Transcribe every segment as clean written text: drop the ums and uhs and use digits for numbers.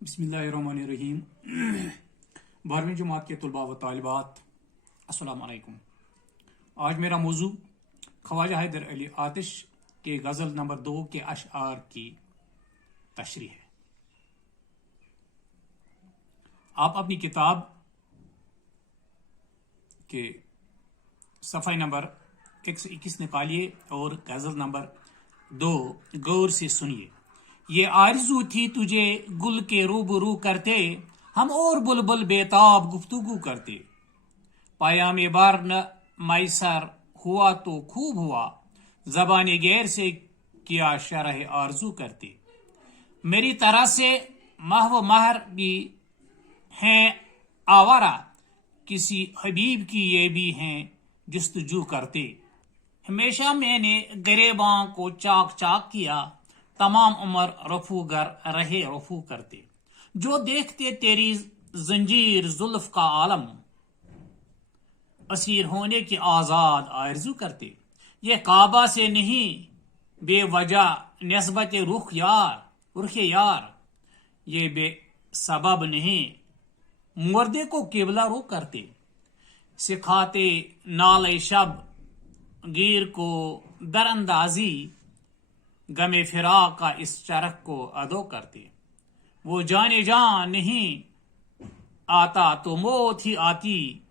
बिस्मिल्लाहिर्रहमानिर्रहीम। 12वीं जमात के तलबा व तालिबात, अस्सलाम वालेकुम। आज मेरा मौजू ख्वाजा हैदर अली आतिश के गज़ल नंबर 2 के अशआर की तशरीह है। आप अपनी किताब के सफ़ा नंबर 121 निकालिए और गज़ल नंबर 2 गौर से सुनिए। ये आरज़ू थी तुझे गुल के रूबरू करते, हम और बुलबुल बेताब गुफ्तगू करते। पाया में बार न मैसर हुआ तो खूब हुआ, ज़बान गैर से किया शरह आरज़ू करते। मेरी तरह से महव महर भी हैं आवारा, किसी हबीब की ये भी हैं जुस्तजू करते। हमेशा मैंने गरेबां को चाक चाक किया, तमाम उम्र रफू गर रहे रफू करते। जो देखते तेरी जंजीर जुल्फ का आलम, असीर होने की आजाद आरज़ू करते। ये काबा से नहीं बेवजह नस्बत रुख यार, ये बेसबब नहीं मुर्दे को किबला रुख करते। सिखाते नाले शब गिर को दरअंदाजी, गमे फिरा का इस चरख को अदो करते। वो जाने जान नहीं आता तो मौत ही आती,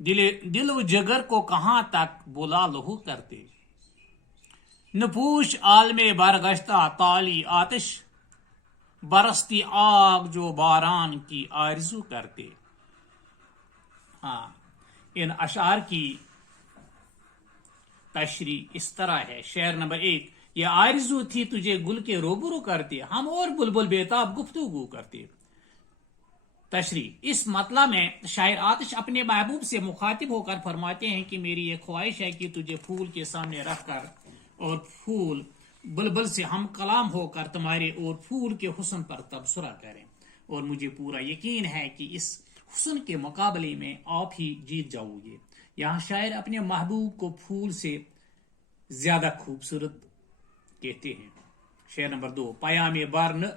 दिल व जगर को कहां तक बुला लहू करते। नपूश आलमे बरगश्ता ताली आतिश, बरसती आग जो बारान की आरज़ू करते। इन अशार की तशरी इस तरह है। शेर नंबर 1, ये आरज़ू थी तुझे गुल के रूबरू करते, हम और बुलबुल बेताब गुफ्तगू करते। तशरी, इस मतलब में शायर आतिश अपने महबूब से मुखातिब होकर फरमाते हैं कि मेरी ये ख्वाहिश है कि तुझे फूल के सामने रखकर और फूल बुलबुल से हम कलाम होकर तुम्हारे और फूल के हुस्न पर तबसरा करें, और मुझे पूरा यकीन है कि इस हुस्न के मुकाबले में आप ही जीत जाओगे। यहाँ शायर अपने महबूब को फूल से ज्यादा खूबसूरत कहते हैं। शेर नंबर 2, पाया में बर्न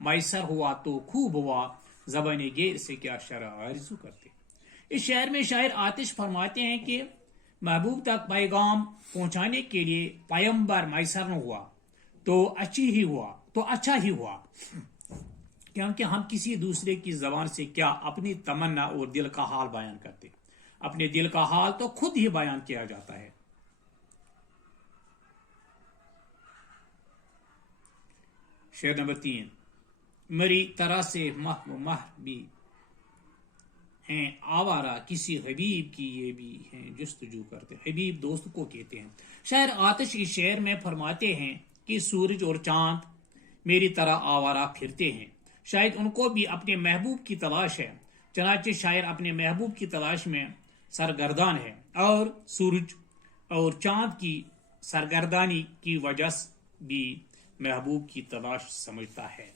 मैसर हुआ तो खूब हुआ, ज़बान गैर से क्या शरह आरज़ू करते। इस शेर में शायर आतिश फरमाते हैं कि महबूब तक पैगाम पहुंचाने के लिए पैगंबर मैसर न हुआ तो अच्छा ही हुआ, क्योंकि हम किसी दूसरे की जबान से क्या अपनी तमन्ना और दिल का हाल बयान करते। अपने दिल का हाल तो खुद ही बयान किया जाता है। शेर नंबर 3, मेरी तरह से मह भी हैं आवारा, किसी हबीब की ये भी हैं जुस्तजू करते। हबीब दोस्त को कहते हैं। शायर आतिश इस शेर में फरमाते हैं कि सूरज और चांद मेरी तरह आवारा फिरते हैं, शायद उनको भी अपने महबूब की तलाश है। चनाचे शायर अपने महबूब की तलाश में सरगर्दान है, और सूरज और चांद की सरगर्दानी की वजह भी महबूब की तलाश समझता है।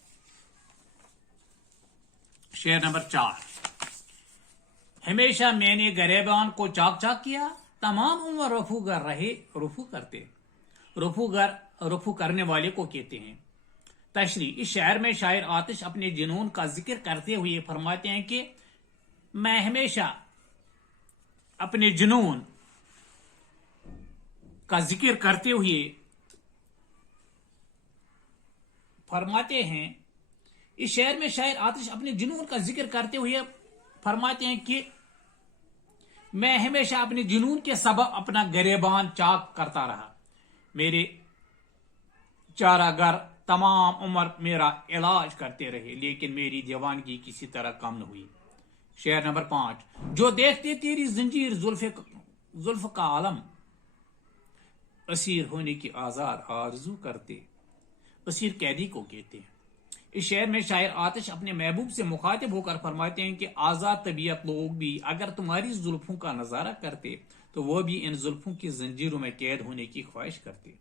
शेर नंबर 4, हमेशा मैंने गरेबान को चाक चाक किया, तमाम उम्र रफू गर रहे रफू करते। रफू करने वाले को कहते हैं। तशरी, इस शायर में शायर आतिश अपने जुनून का जिक्र करते हुए फरमाते हैं कि मैं हमेशा अपने जुनून का जिक्र करते हुए फरमाते हैं। इस शेर में शायर आतिश अपने जुनून का जिक्र करते हुए फरमाते हैं कि मैं हमेशा अपने जुनून के सबब अपना गरेबान चाक करता रहा। मेरे चारागर तमाम उम्र मेरा इलाज करते रहे, लेकिन मेरी दीवानगी किसी तरह कम न हुई। शेर नंबर 5, जो देखते तेरी जंजीर जुल्फ का आलम, असीर होने की आजाद आरज़ू करते। असीर कैदी को कहते हैं। इस शेर में शायर आतिश अपने महबूब से मुखातिब होकर फरमाते हैं कि आजाद तबीयत लोग भी अगर तुम्हारी जुल्फों का नजारा करते तो वो भी इन जुल्फों की जंजीरों में कैद होने की ख्वाहिश करते।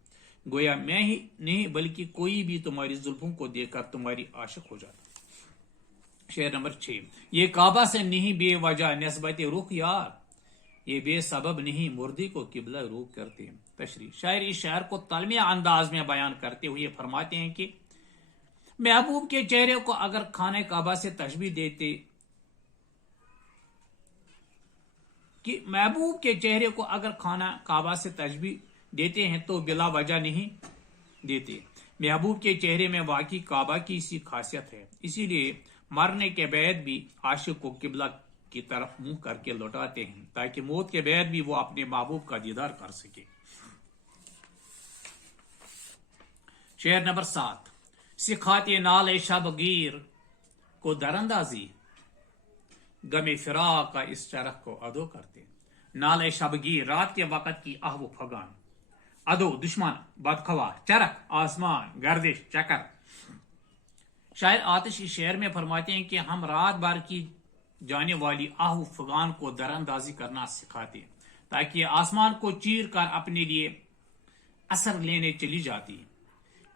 गोया मैं ही नहीं बल्कि कोई भी तुम्हारी जुल्फों को देखकर तुम्हारी आशिक हो जाता। शेर नंबर 6, ये काबा से नहीं बेवजह नस्बत रुख यार, ये बेसबब नहीं मुर्दे को किबला रुख करते। तशरीह, शायर इस शायर को तलमिया अंदाज में बयान करते हुए फरमाते हैं कि महबूब के चेहरे को अगर खाने काबा से तशबीह देते कि महबूब के चेहरे को अगर खाना काबा से तशबीह देते हैं तो बिला वजह नहीं देते। महबूब के चेहरे में वाकई काबा की सी खासियत है, इसीलिए मरने के बाद भी आशिक को किबला की तरफ मुंह करके लौटाते हैं ताकि मौत के बाद भी वो अपने महबूब का दीदार कर सके। शेर नंबर 7, सिखाते नाल शबगीर को दरअंदाजी, गमे फिराक का इस चरख को अदो करते। नाल शबगीर रात के वक़्त की आहव फगान, अदो दुश्मन, बदखवा, चरख आसमान, गर्दिश, चक्कर। शायर आतिश इस शेर में फरमाते हैं कि हम रात भर की जाने वाली आहू फगान को दरअंदाजी करना सिखाते ताकि आसमान को चीर कर अपने लिए असर लेने चली जाती।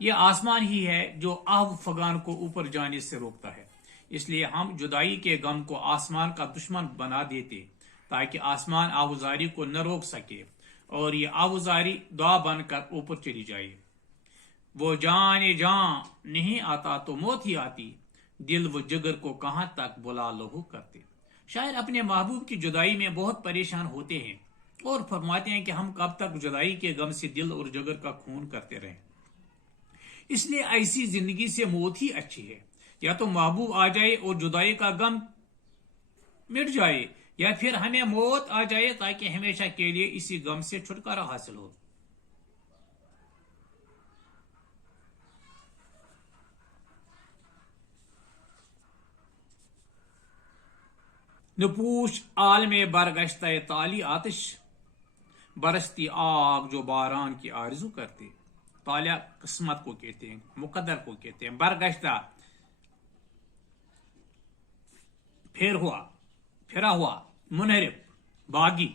ये आसमान ही है जो आहू फगान को ऊपर जाने से रोकता है, इसलिए हम जुदाई के गम को आसमान का दुश्मन बना देते ताकि आसमान आहुजारी को न रोक सके और ये आहुजारी दुआ बनकर ऊपर चली जाए। वो जाने जान नहीं आता तो मौत ही आती, दिल व जिगर को कहां तक बुला लहू करते। शायर अपने महबूब की जुदाई में बहुत परेशान होते हैं और फरमाते हैं कि हम कब तक जुदाई के गम से दिल और जिगर का खून करते रहें, इसलिए ऐसी जिंदगी से मौत ही अच्छी है। या तो महबूब आ जाए और जुदाई का गम मिट जाए, या फिर हमें मौत आ जाए ताकि हमेशा के लिए इसी गम से छुटकारा हासिल हो। नपूश आल में बरगश्ता ताली आतिश, बरसती आग जो बारान की आरजू करते। तालिया किस्मत को कहते हैं, मुकद्दर को कहते हैं। बरगश्ता फिरा हुआ, मुनहरिफ, बागी।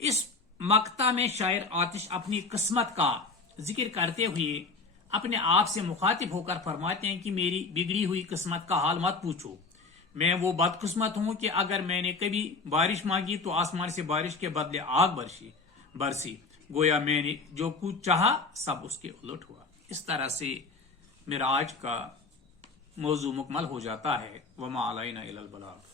इस मक्ता में शायर आतिश अपनी किस्मत का जिक्र करते हुए अपने आप से मुखातिब होकर फरमाते हैं कि मेरी बिगड़ी हुई किस्मत का हाल मत पूछो। मैं वो बदकिस्मत हूं कि अगर मैंने कभी बारिश मांगी तो आसमान से बारिश के बदले आग बरसी। गोया मैंने जो कुछ चाहा सब उसके उलट हुआ। इस तरह से मेरा आज का मौजू मुकम्मल हो जाता है। वमा अलैना इल्लल बलाग।